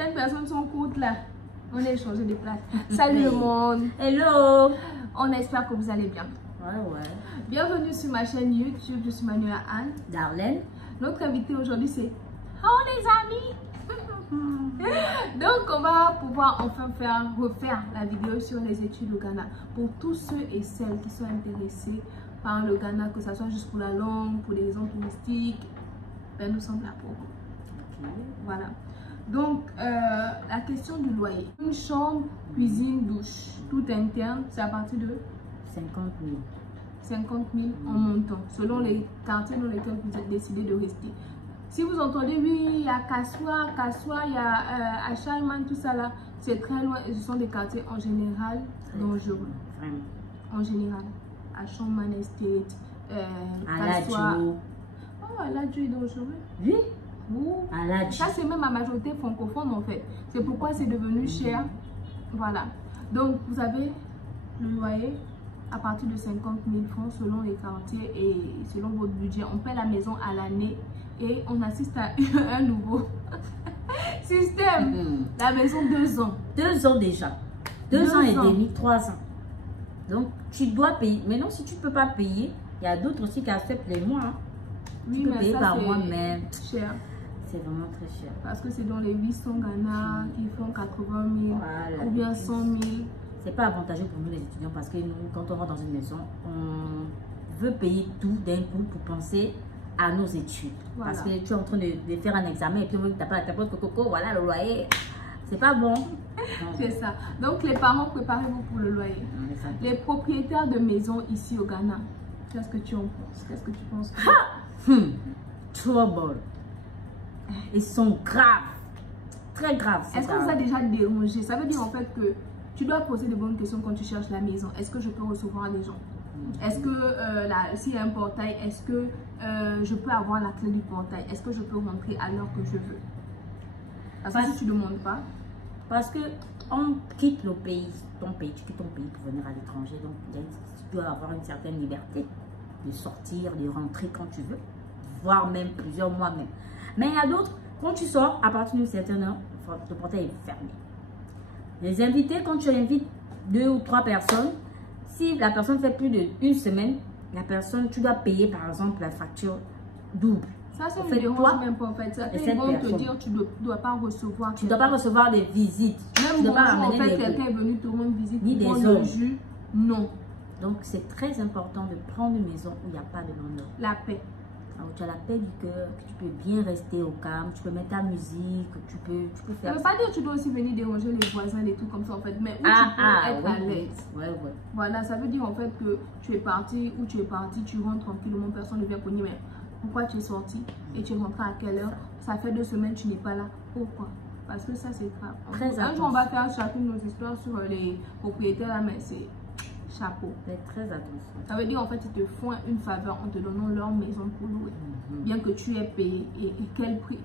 Certaines personnes sont courtes là. On a échangé des places. Salut le monde. Hello. On espère que vous allez bien. Ouais. Bienvenue sur ma chaîne YouTube. Je suis Manuela Anne. Darlene. Notre invité aujourd'hui c'est Oh les amis. Donc on va pouvoir enfin refaire la vidéo sur les études au Ghana. Pour tous ceux et celles qui sont intéressés par le Ghana, que ce soit juste pour la langue, pour des raisons touristiques, ben nous sommes là pour vous. Okay. Voilà. Donc, la question du loyer. Une chambre, cuisine, douche, tout interne, c'est à partir de 50 000. 50 000 en montant, selon les quartiers dans lesquels vous êtes décidé de rester. Si vous entendez, oui, il y a Kassoua, il y a Achalman, tout ça là, c'est très loin et ce sont des quartiers en général dangereux. Vraiment. En général. Achalman Estate, Kassoua. Oh, Aladjo est dangereux. Oui. Oh. Ça c'est même la majorité francophone en fait. C'est pourquoi c'est devenu cher. Voilà. Donc vous avez le loyer à partir de 50 000 francs selon les quartiers et selon votre budget. On paie la maison à l'année et on assiste à un nouveau système. La maison 2 ans. 2 ans déjà. 2 ans et demi, 3 ans. Donc tu dois payer. Maintenant si tu ne peux pas payer, il y a d'autres aussi qui acceptent les mois. Hein. Oui, tu peux mais payer ça, par mois, mais cher. C'est vraiment très cher. Parce que c'est dans les 800 Ghana qui font 80 000 voilà, ou bien 100 000. C'est pas avantageux pour nous les étudiants parce que nous, quand on rentre dans une maison, on veut payer tout d'un coup pour penser à nos études. Voilà. Parce que tu es en train de faire un examen et puis on veut que tu n'as pas la tablette coco, voilà le loyer. C'est pas bon. C'est ça. Donc les parents, préparez-vous pour le loyer. Les propriétaires de maisons ici au Ghana, qu'est-ce que tu en penses? Qu'est-ce que tu penses? Trouble. Ils sont graves. Très graves. Est-ce que ça a déjà dérangé? Ça veut dire en fait que tu dois poser de bonnes questions quand tu cherches la maison. Est-ce que je peux recevoir les gens? Est-ce que s'il y a un portail, est-ce que je peux avoir la clé du portail? Est-ce que je peux rentrer à l'heure que je veux? Parce que si tu ne demandes pas. Parce que on quitte le pays, ton pays, tu quittes ton pays pour venir à l'étranger. Donc tu dois avoir une certaine liberté de sortir, de rentrer quand tu veux, voire même plusieurs mois même. Mais il y a d'autres, quand tu sors, à partir d'une certaine heure, le portail est fermé. Les invités, quand tu invites 2 ou 3 personnes, si la personne fait plus d'une semaine, la personne, tu dois payer par exemple la facture double. Ça, c'est ne dérange même pas en fait. Ils vont te dire tu ne dois pas recevoir. Tu ne dois pas recevoir des visites. Même bonjour, en fait, quelqu'un est venu te rendre visite. Ni des hommes. Non. Donc, c'est très important de prendre une maison où il n'y a pas de non-ordre. La paix. Alors, tu as la paix du cœur, que tu peux bien rester au calme, tu peux mettre ta musique, tu peux faire. Ça ne veut pas dire que tu dois aussi venir déranger les voisins, des trucs comme ça en fait, mais où tu peux être à l'aise. Ouais. Voilà, ça veut dire en fait que tu es parti, ou tu es parti, tu rentres tranquillement, personne ne vient cogner, mais pourquoi tu es sorti et tu es rentré à quelle heure? Ça fait 2 semaines que tu n'es pas là. Pourquoi? Parce que ça c'est grave. Un jour on va faire chacune nos histoires sur les propriétaires là, mais c'est chapeau. Fais très attention. Ça veut dire en fait ils te font une faveur en te donnant leur maison pour louer. Bien que tu aies payé et quel prix.